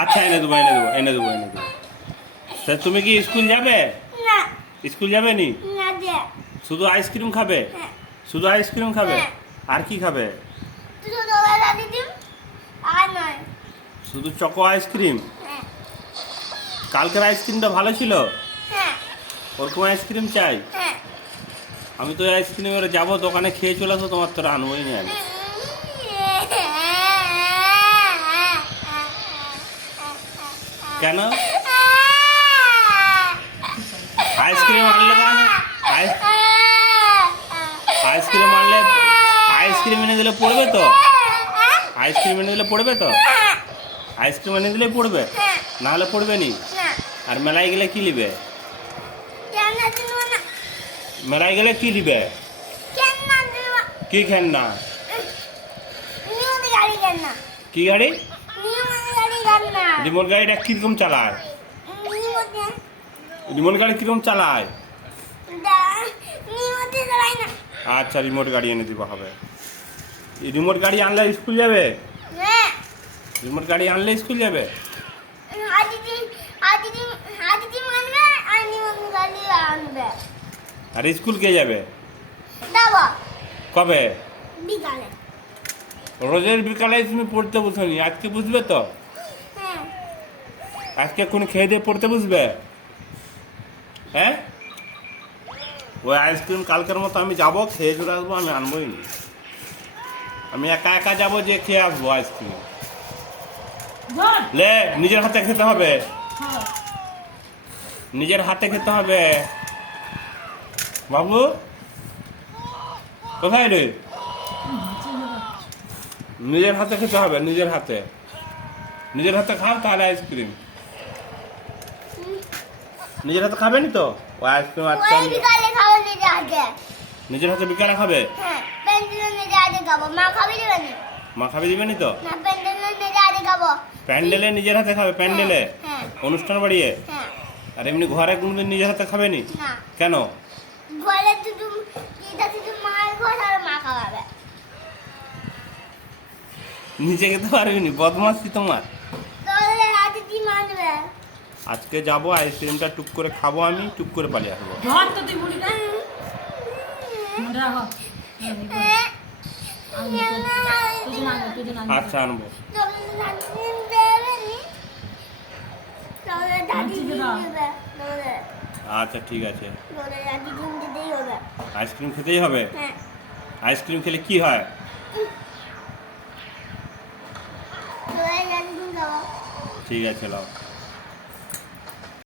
আচ্ছা এনে দেবো এনে দেবো এনে দেবো এনে দেবো। তা তুমি কি স্কুল যাবে? না স্কুল যাবে নি? না দে শুধু আইসক্রিম খাবে? হ্যাঁ। শুধু আইসক্রিম খাবে? হ্যাঁ। আর কি খাবে? তুই তো দোলা দিদি আর নয়। শুধু চকো আইসক্রিম? হ্যাঁ কালকের আইসক্রিমটা ভালো ছিল? হ্যাঁ ওরকম আইসক্রিম চাই? হ্যাঁ আমি তো আইসক্রিমের যাবো দোকানে খেয়ে চলে আসবো, তোমার তো আনবোই নি আমি। কেন আইসক্রিম আনলে আইসক্রিম আনলে আইসক্রিম এনে দিলে পড়বে তো? আইসক্রিম এনে দিলে পড়বে তো? আইসক্রিম এনে দিলে পড়বে, না হলে পড়বে নি? আর মেলায় গেলে কি নিবে? মেলায় গেলে কি নিবে? কি খেলনা? কি গাড়ি? রিমোট গাড়িটা কিরকম চালায়? রিমোট গাড়ি কিরকম চালায়? আচ্ছা রিমোট গাড়ি এনে দিব হবে। রিমোট গাড়ি আনলে স্কুল যাবে? রিমোট গাড়ি আনলে স্কুল যাবে? আর স্কুল কে যাবে? কবে? রোজের বিকালে তুমি পড়তে বসনি, আজকে বুঝবে তো? আজকে কোন খেয়ে দিয়ে পড়তে বুঝবে? হ্যাঁ ওই আইসক্রিম কালকের মতো আমি যাবো খেয়ে চলে আসবো, আমি আনবোই নি। আমি একা একা যাবো যে খেয়ে আসবো আইসক্রিম। লে নিজের হাতে খেতে হবে, নিজের হাতে খেতে হবে। বাবু কোথায় রে? নিজের হাতে খেতে হবে, নিজের হাতে। নিজের হাতে খাও তাহলে আইসক্রিম। নিজের হাতে খাবে নি তো ওই আইসক্রিম? আজকে নিজের হাতে বিকালে খাবে? মা খাবে দিবে নি তো? প্যান্ডেলে নিজের হাতে খাবে, প্যান্ডেলে অনুষ্ঠান বাড়িয়ে। আর এমনি ঘরে কোনোদিন নিজের হাতে খাবে নি? কেন? নিজে খেতে পারবি নি? বদমাসি তোমার। আজকে যাবো আইসক্রিমটা টুক করে খাবো, আমি টুক করে পালিয়ে আসবো। আচ্ছা আনবো। আচ্ছা ঠিক আছে, আইসক্রিম খেতেই হবে। আইসক্রিম খেলে কি হয়? ঠিক আছে লাও।